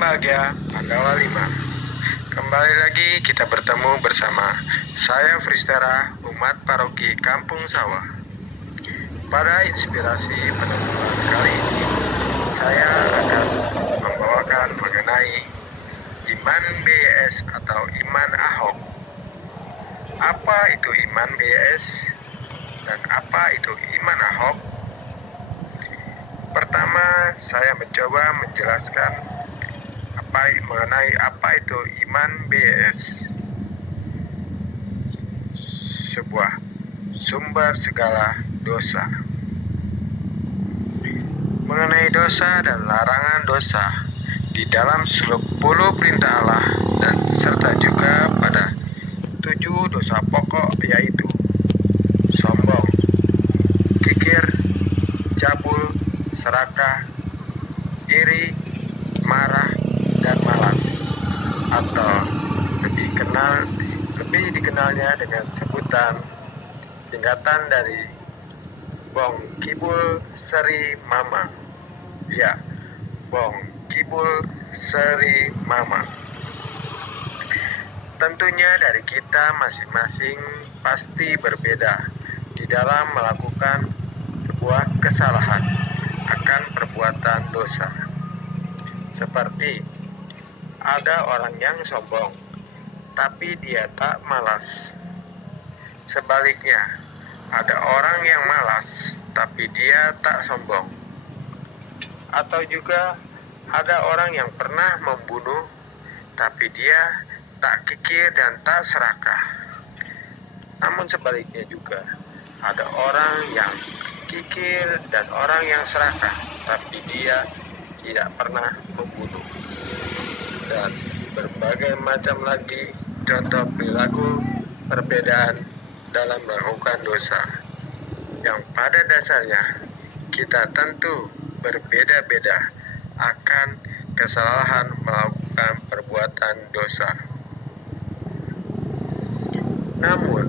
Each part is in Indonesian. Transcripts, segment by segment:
Salam bahagia Pandawa 5. Kembali lagi kita bertemu bersama saya Fristera, umat paroki Kampung Sawah. Pada inspirasi penutupan kali ini, saya akan membawakan mengenai iman BYS atau iman Ahok. Apa itu iman BYS dan apa itu iman Ahok? Pertama, saya mencoba menjelaskan mengenai apa itu iman BYS. Sebuah sumber segala dosa. Mengenai dosa dan larangan dosa di dalam 10 perintah Allah dan serta juga pada 7 dosa pokok, yaitu sombong, kikir, cabul, serakah, iri, marah, dan malas, atau lebih dikenalnya dengan sebutan singkatan dari Bong Kibul Seri Mama. Ya, Bong Kibul Seri Mama. Tentunya dari kita masing-masing pasti berbeda di dalam melakukan sebuah kesalahan akan perbuatan dosa. Seperti ada orang yang sombong, tapi dia tak malas. Sebaliknya, ada orang yang malas, tapi dia tak sombong. Atau juga ada orang yang pernah membunuh, tapi dia tak kikir dan tak serakah. Namun sebaliknya juga, ada orang yang kikir dan orang yang serakah, tapi dia tidak pernah membunuh. Dan berbagai macam lagi contoh perilaku perbedaan dalam melakukan dosa, yang pada dasarnya kita tentu berbeda-beda akan kesalahan melakukan perbuatan dosa. Namun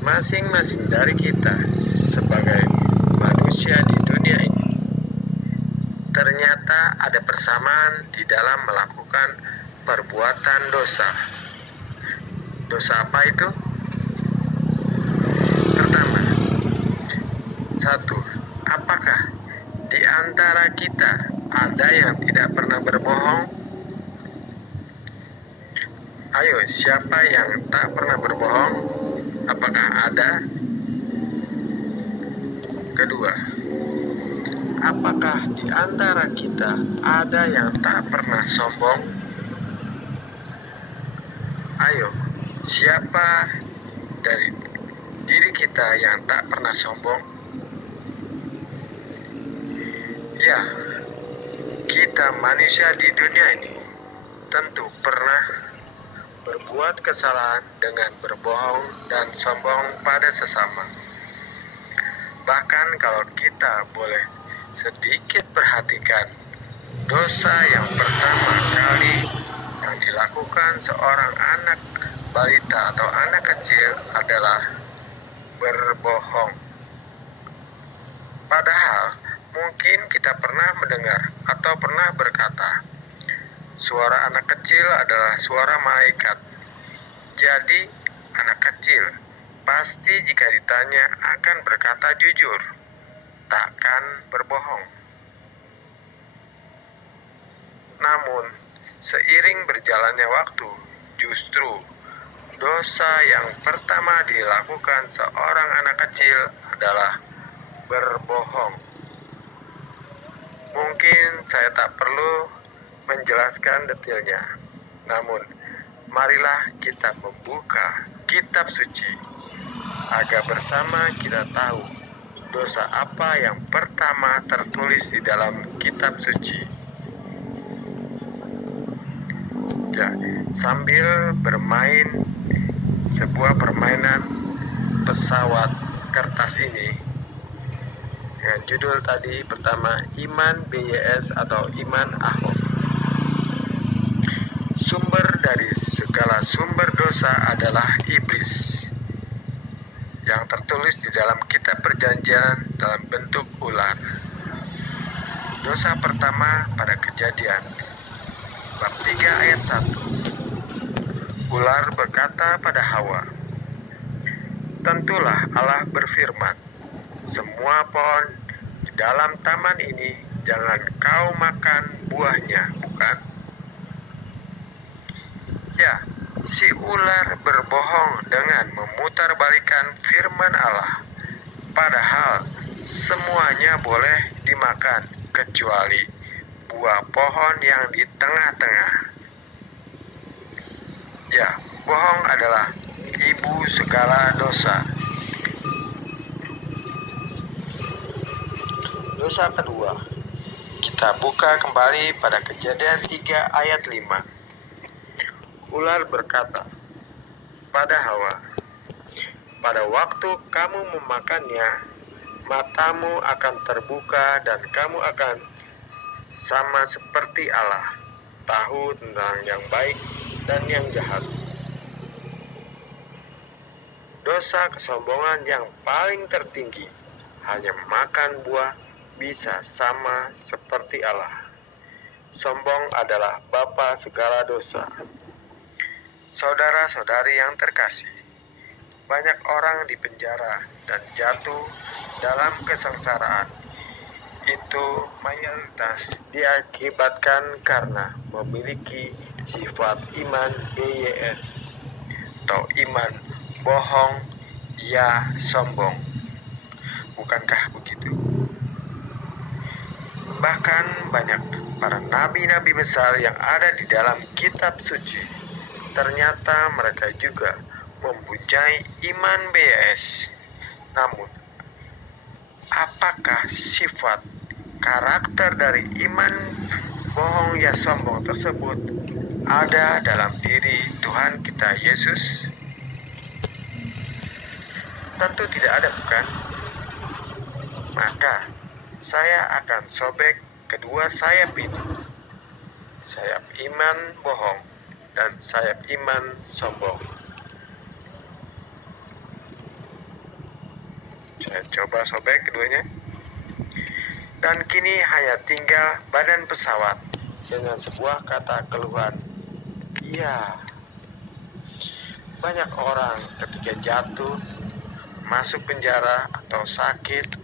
masing-masing dari kita sebagai manusia di dunia ini ternyata ada persamaan di dalam melakukan perbuatan dosa. Dosa apa itu? Pertama, 1. Apakah di antara kita ada yang tidak pernah berbohong? Ayo, siapa yang tak pernah berbohong? Apakah ada? Kedua, apakah di antara kita ada yang tak pernah sombong? Ayo, siapa dari diri kita yang tak pernah sombong? Ya, kita manusia di dunia ini tentu pernah berbuat kesalahan dengan berbohong dan sombong pada sesama. Bahkan kalau kita boleh sedikit perhatikan, dosa yang pertama kali yang dilakukan seorang anak balita atau anak kecil adalah berbohong. Padahal mungkin kita pernah mendengar atau pernah berkata, suara anak kecil adalah suara malaikat. Jadi anak kecil pasti jika ditanya akan berkata jujur, takkan berbohong. Namun, seiring berjalannya waktu, justru dosa yang pertama dilakukan seorang anak kecil adalah berbohong. Mungkin saya tak perlu menjelaskan detailnya, namun marilah kita membuka kitab suci agar bersama kita tahu dosa apa yang pertama tertulis di dalam kitab suci. Ya, sambil bermain sebuah permainan pesawat kertas ini dengan judul tadi pertama, iman BYS atau iman Ahok. Sumber dari segala sumber dosa adalah iblis, yang tertulis di dalam kitab perjanjian dalam bentuk ular. Dosa pertama pada Kejadian bab 3 ayat 1. Ular berkata pada Hawa, "Tentulah Allah berfirman, semua pohon di dalam taman ini jangan kau makan buahnya, bukan?" Ya, si ular berbohong dengan memutarbalikkan firman Allah. Padahal semuanya boleh dimakan kecuali buah pohon yang di tengah-tengah. Ya, bohong adalah ibu segala dosa. Dosa kedua, kita buka kembali pada Kejadian 3 ayat 5. Ular berkata pada Hawa, "Pada waktu kamu memakannya, matamu akan terbuka dan kamu akan sama seperti Allah, tahu tentang yang baik dan yang jahat." Dosa kesombongan yang paling tertinggi, hanya makan buah bisa sama seperti Allah. Sombong adalah bapa segala dosa. Saudara-saudari yang terkasih, banyak orang di penjara dan jatuh dalam kesengsaraan. Itu mayoritas diakibatkan karena memiliki sifat iman BYS atau iman bohong ya sombong. Bukankah begitu? Bahkan banyak para nabi-nabi besar yang ada di dalam kitab suci, ternyata mereka juga mempunyai iman BYS. Namun, apakah sifat karakter dari iman bohong ya sombong tersebut ada dalam diri Tuhan kita Yesus? Tentu tidak ada, bukan? Maka saya akan sobek kedua sayap ini, sayap iman bohong dan sayap iman sombong. Saya coba sobek keduanya. Dan kini hanya tinggal badan pesawat dengan sebuah kata keluhan. Iya, banyak orang ketika jatuh, masuk penjara atau sakit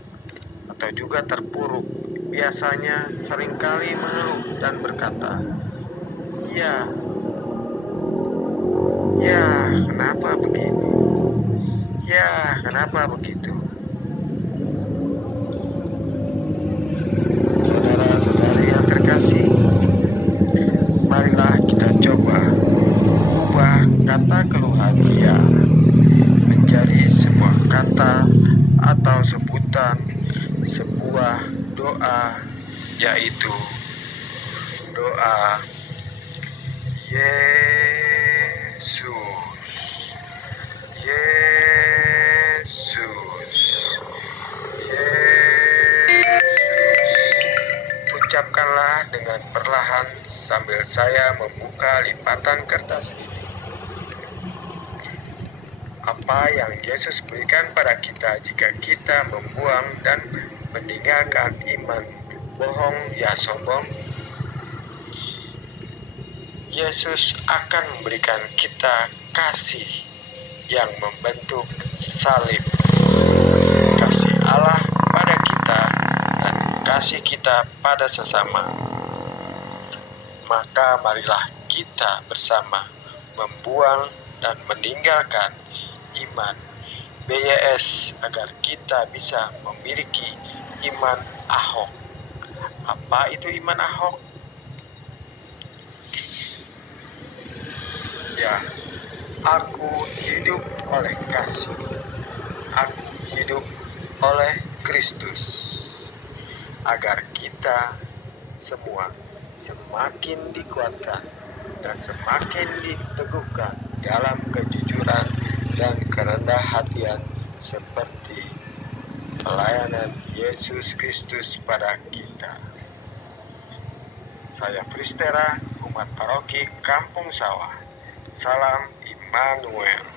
atau juga terpuruk, biasanya seringkali mengeluh dan berkata, ya kenapa begini? Ya kenapa begitu? Saudara-saudari yang terkasih, marilah kita coba ubah kata keluhan dia menjadi sebuah kata atau sebutan sebuah doa, yaitu doa Yesus, Yesus, Yesus. Ucapkanlah dengan perlahan sambil saya membuka lipatan kertas ini. Apa yang Yesus berikan pada kita jika kita membuang dan meninggalkan iman bohong ya sombong? Yesus akan memberikan kita kasih yang membentuk salib, kasih Allah pada kita dan kasih kita pada sesama. Maka marilah kita bersama membuang dan meninggalkan iman BYS agar kita bisa memiliki iman Ahok. Apa itu iman Ahok? Ya, aku hidup oleh kasih. Aku hidup oleh Kristus. Agar kita semua semakin dikuatkan dan semakin diteguhkan dalam kejujuran dan kerendah hatian seperti pelayanan Yesus Kristus pada kita. Saya Fristera, umat paroki Kampung Sawah. Salam Immanuel.